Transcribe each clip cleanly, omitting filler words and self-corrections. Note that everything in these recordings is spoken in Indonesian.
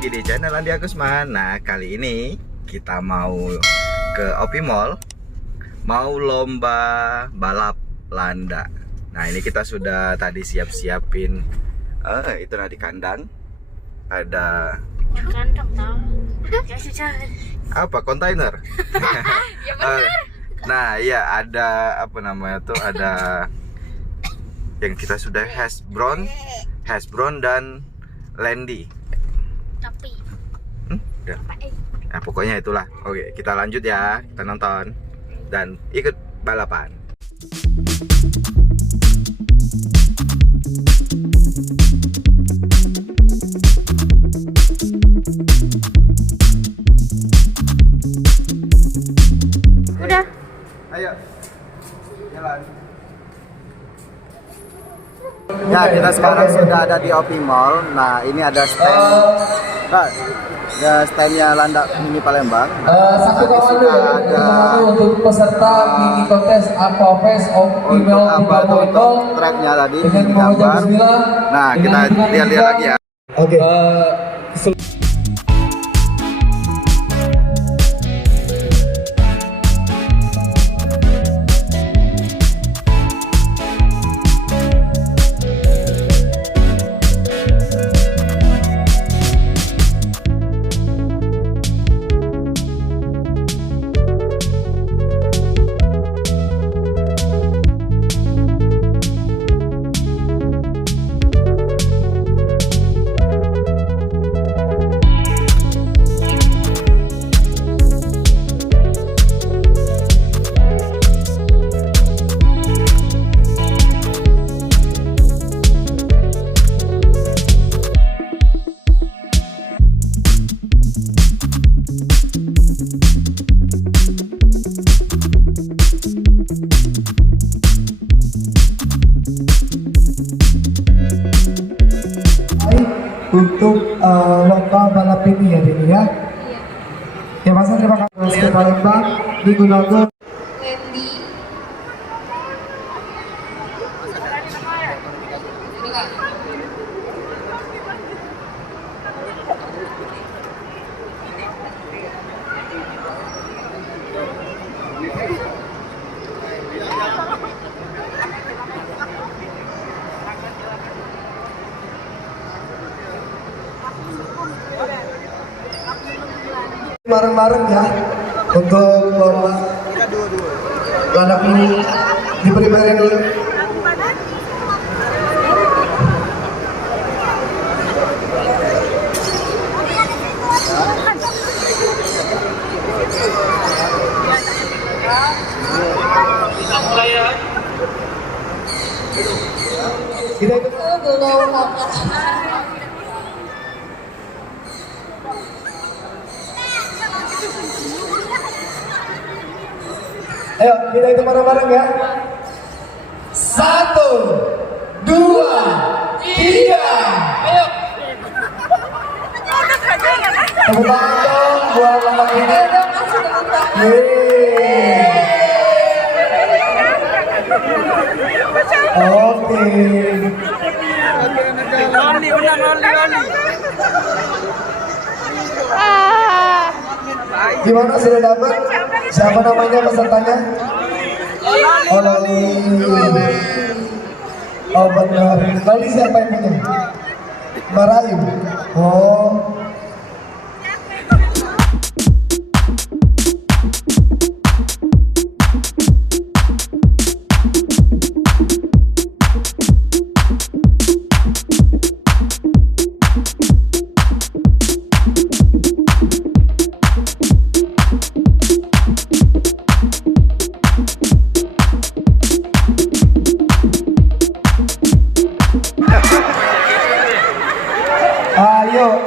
lagi di channel Andi Agusman. Nah, kali ini kita mau ke OP Mall, mau lomba balap landa. Nah, ini kita sudah tadi siap-siapin itu di kandang. Ada kandang tahu. apa? Kontainer. Ya benar. Nah, iya ada apa namanya tuh, ada yang kita sudah Hasbron dan Landy. Tapi Udah. Nah, pokoknya itulah. Oke, kita lanjut ya. Kita nonton dan ikut balapan. udah. Ayo. Jalan. Ya, kita sekarang sudah ada di OP Mall. Nah, ini ada stand. Ya, standnya Landak Mini Palembang. Satu kawan ada untuk peserta mini kontes Aquafest untuk Optimal apa tuh, untuk tracknya tadi di dengan mengucap gambar. bismillah. Nah, kita lihat-lihat lagi ya. Oke. Untuk lomba balap ini ya Dini ya. Ya Mas, terima kasih. Ke Palembang digunakan. Landy. Bareng-bareng ya untuk lomba Landak ini diberi bareng dulu. Kita itu ayo kita itu bareng-bareng ya. 1, 2, 3. Ayo. Tepuk tangan dong buat Landak ini. Oke. Gimana, sudah dapat? Siapa namanya pesertanya? Oh, Lali. Oh, benar. Lali siapa yang punya? Marayu. Oh.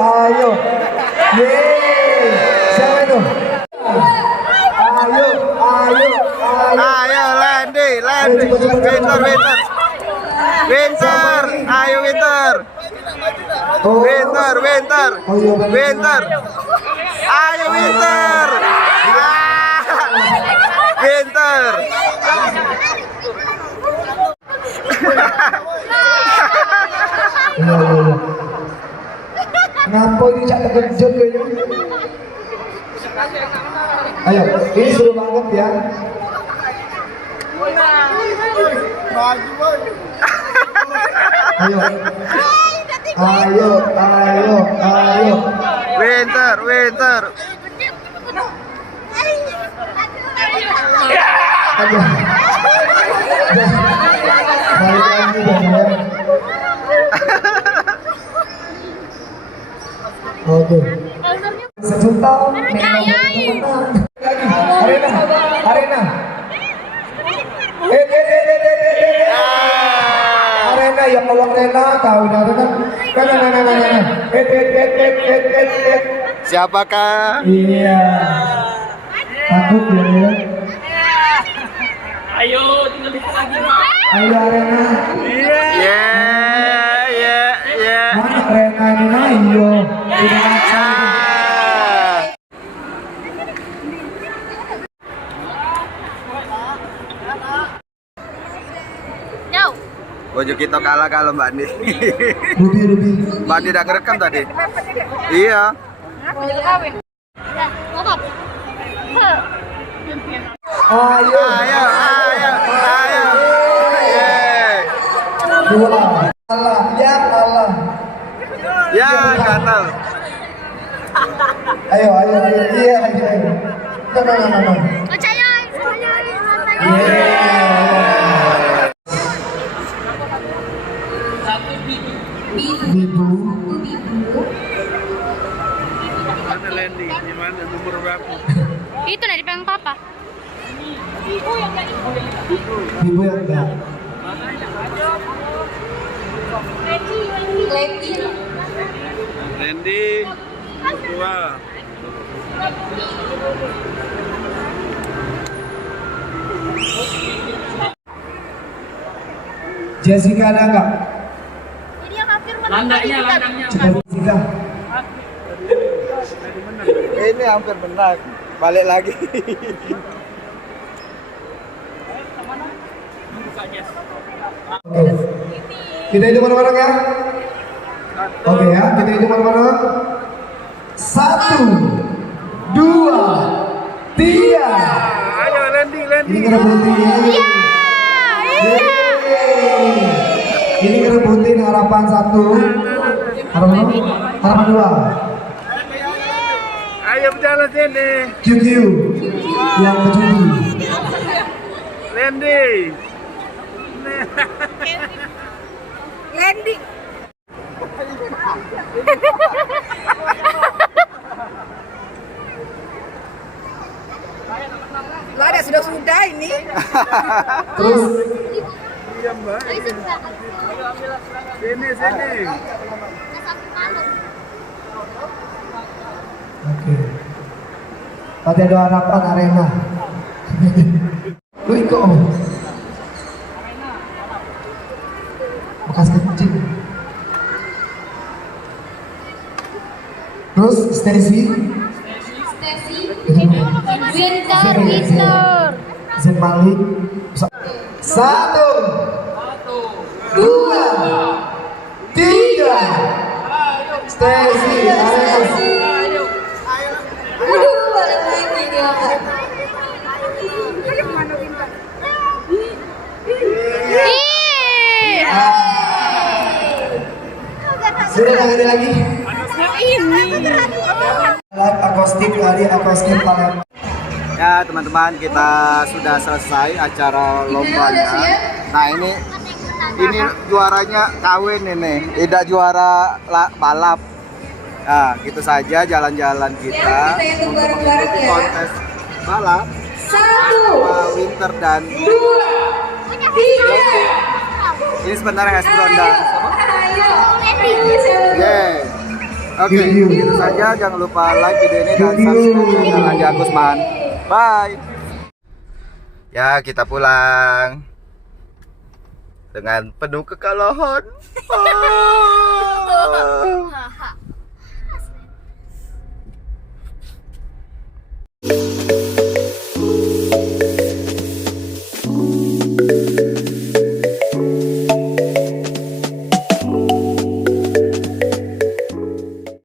Ayo. Yeay. Siapa itu? Ayo. Ayo Landy. Winter. Ayo Winter. Winter. Ayo Winter. Winter. Ngapa ini cak terkejut kayaknya. Ayo, ini seru banget ya. Ayo. Ayo, ayo, ayo. Winter, winter. Aduh. Balik lagi dong ya. Oke. Sejuta menang. Arena, arena. Arena yang melong Rena, kau udah Rena. Siapakah? Iya. Takut ya. Ayo, tinggal dikit lagi. Ayo Arena. Ya, ya, ya. Mana Rena ini? Ayo. No. Bojo kita kalah kalau Mbak Andi. Ruby. Mbak Andi udah ngerekam tadi. Iya. Mantap. Ayo. Ayo, ayo, ayo. Yeay. Dua. Allah, ya Allah. Ya, gatal. Ayo. Iya, ayo. No. Percaya. Bibu. Mana Lendi? Di mana nomor berapa? Itu dari pegang papa. Bibu yang enggak. Lendi. Dua. Jessica ada enggak? Ini yang kafir Landangnya. Coba Jessica. Ini hampir benar. Balik lagi. Oke. Kita hitung bareng-bareng ya. Oke ya, kita hitung bareng-bareng. 1, 2, 3. Ayo Lendi. Ini ngerebutin. Yeay. Ini ngerebutin harapan 1. Harapan 2. Ayo berjalan sini. QQ yang berjudi. Lendi. Lendi. Lah ada sudah ini. Terus Iya Mbak. Sini. oke. Tadi ada harapan Arena. Lu ikut om. Bekas kecil. Terus Stacy. Winter. Zen Malik. 1, 2, 3. Stacy. Sudah ganti lagi. Live akustik dari akustik Palembang. Ya teman-teman, kita sudah selesai acara lombanya. Nah ini juaranya kawin ini, tidak juara balap. Nah gitu saja jalan-jalan kita untuk mengikuti kontes balap sama Winter dan ini sebenarnya es dan Oke, gitu saja. Jangan lupa like video ini dan subscribe channel Andi Agusman. Bye. Ya, kita pulang dengan penuh kekalahan. Ah.